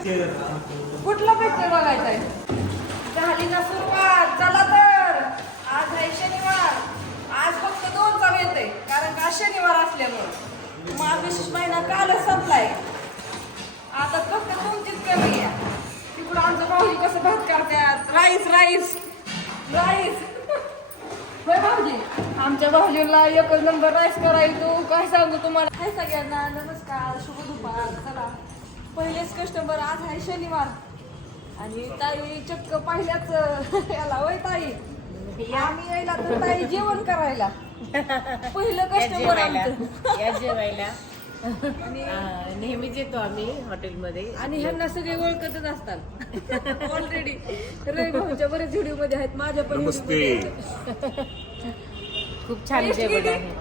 कुठला पिक्चर बघायचा आहे? झाली ना सुरुवात. चला तर आज आहे शनिवार. आज फक्त 2 चालू येते कारण का शनिवार असल्यामुळे मार्गशीर्ष महिना कालच संपलाय. आता फक्त 2चीच कमी आहे. तिकडं आमचं भाऊजी कसं भात करतात, राईस राईस राईस. होय भाऊजी, आमच्या भाऊजीला एकच नंबर राईस करायचो. काय सांगू तुम्हाला. हाय सगळ्यांना नमस्कार, शुभ दुपार. चला पहिलेच कस्टमर. आज आहे शनिवार आणि ताई चक्क पहिल्याच याला. होय ताई, आम्ही यायला तर ताई जेवण करायला पहिलं कस्टमर आमचं. या जेवायला नेहमीच येतो आम्ही हॉटेलमध्ये आणि ह्यांना सगळे ओळखतच असतात ऑलरेडी. रवी भाऊच्या बरेच व्हिडिओ मध्ये आहेत, माझ्या पण खूप छान जेवण आहे.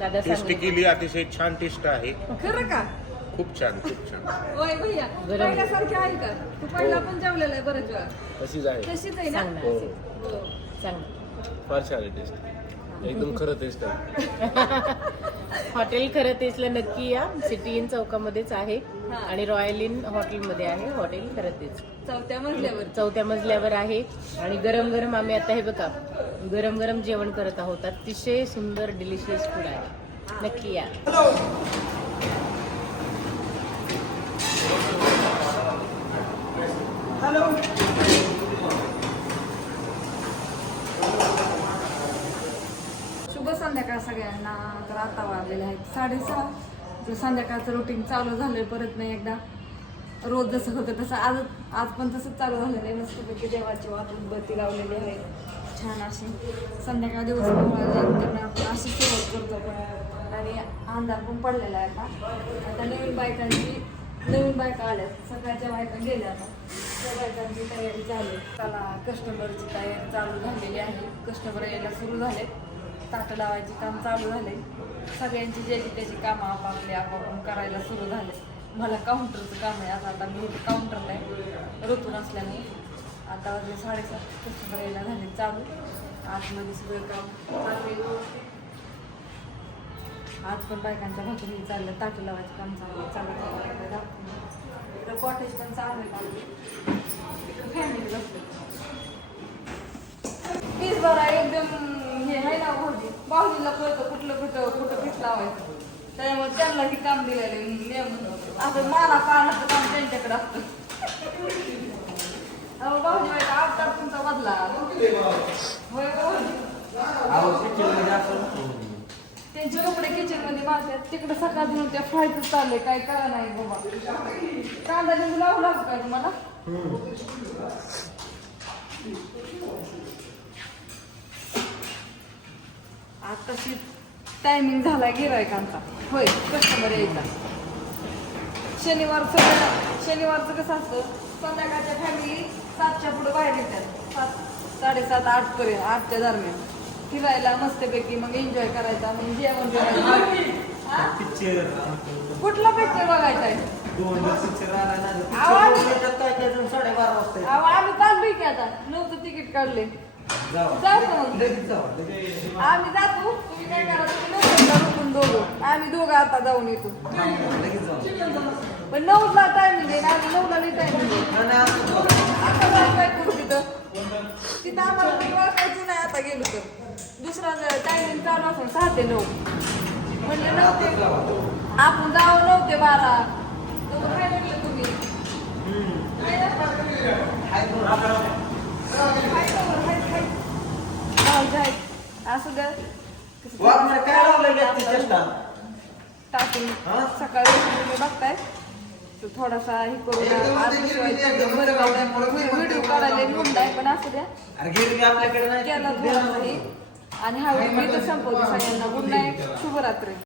दादा टेस्ट केली, अतिशय छान टेस्ट आहे. खरं का? खूप छान खूप छान. होय भैया, पहिल्यासारखे आहे का? तू पहिला पण जेवलेला आहे बरेच वेळा. तशीच आहे. तशीच आहे ना? सांग ना. हो. सांग. फार छान आहे टेस्ट. एकदम खरं टेस्ट आहे. हॉटेल खरं तेचला नक्की या. सिटी इन चौकामध्येच आहे आणि रॉयल इन हॉटेलमध्ये आहे हॉटेल खरं तेच. 4थ्या मजल्यावर आहे. आणि गरम गरम आम्ही आता हे बघा गरम गरम जेवण करत आहोत. अतिशय सुंदर डिलिशियस फूड आहे. नक्की या. शुभ संध्याकाळ सगळ्यांना. तर आता वाजलेले आहेत 6:30. तर संध्याकाळचं रुटीन चालू झालंय परत नाही एकदा. रोज जसं होतं तसं आज पण तसंच चालू झालेलं आहे. मस्तपैकी देवाची वातबत्ती लावलेली आहे छान अशी. संध्याकाळ दिवस त्यांना आपण अशी सुरुवात करतो पण. आणि अंधार पण पडलेला आहे आता नवीन बायका आल्या. सकाळच्या बायका गेल्या आता. त्या बायकांची तयारी झाली. त्याला कस्टमरची तयारी चालू झालेली आहे. कस्टमर यायला सुरू झाले. ताटं लावायचे काम चालू झाले. सगळ्यांची ज्याची त्याची कामं आपापले करायला सुरू झाले. मला काउंटरचं काम आहे. आता मी काउंटरला आहे ऋतून असल्याने. आता वाजले 7:30. कस्टमर यायला झाले चालू. आतमध्ये सगळं काम चालू. आज पण बायकांच्या भाकरी चाललं. ताटं लावायचं काम चालू. इकडं कॉटेज पण चालू आहे. इकडं फॅमिली बसली. पीस बरा एकदम हे आहे ना भाऊजी. भाऊजीला कळतं कुठं पीस लावायचं. त्याच्यामुळे त्यांना हे काम दिलेलं असं मला पाहण्याचं काम त्यांच्याकडे असतं. अहो भाऊजी व्हायचा आवता तुमचा बदला. होय भाऊजी. त्यांचे कपडे किचन मध्ये मारतात. तिकडे सकाळ दिवस त्या फ्रायचं चाललंय. काय करा नाही बाबा. कांदा लिंबू लावू लागू काय तुम्हाला? आताशी टायमिंग झाला गिरायकांचा. होय कस्टमर यायचा. शनिवारचं कसं असतं, संध्याकाळच्या फॅमिली 7च्या पुढे बाहेर येतात. 7, 7:30, 8 पर्यंत. 8च्या दरम्यान फिरायला मस्तपैकी मग एन्जॉय करायचा. मग जेवण कुठला पिक्चर बघायचा आहे? आम्ही चाललोय की आता. 9चं तिकीट काढले. आम्ही जातो. तुम्ही काय करा, तुम्ही दोघं. आम्ही दोघं आता जाऊन येतो. पण 9ला टायमिंग आहे. आम्ही 9ला टायमिंग आता काय करू तिथं आम्हाला ओळखायचं नाही. आता गेलो तर दुसरा टायमिंग चालू असेल 6 ते 9. म्हणजे 9 ते आपण जावं 9 ते 12. काय म्हटलं तुम्ही? असं टाकून सकाळी तुम्ही बघताय तर थोडासा हे करून व्हिडिओ काढायला घेऊन जाय. पण असू द्या केला थोडासा हे. आणि हा व्हिडिओ मी तर संपवते. सगळ्यांना गुड नाईट, शुभरात्री.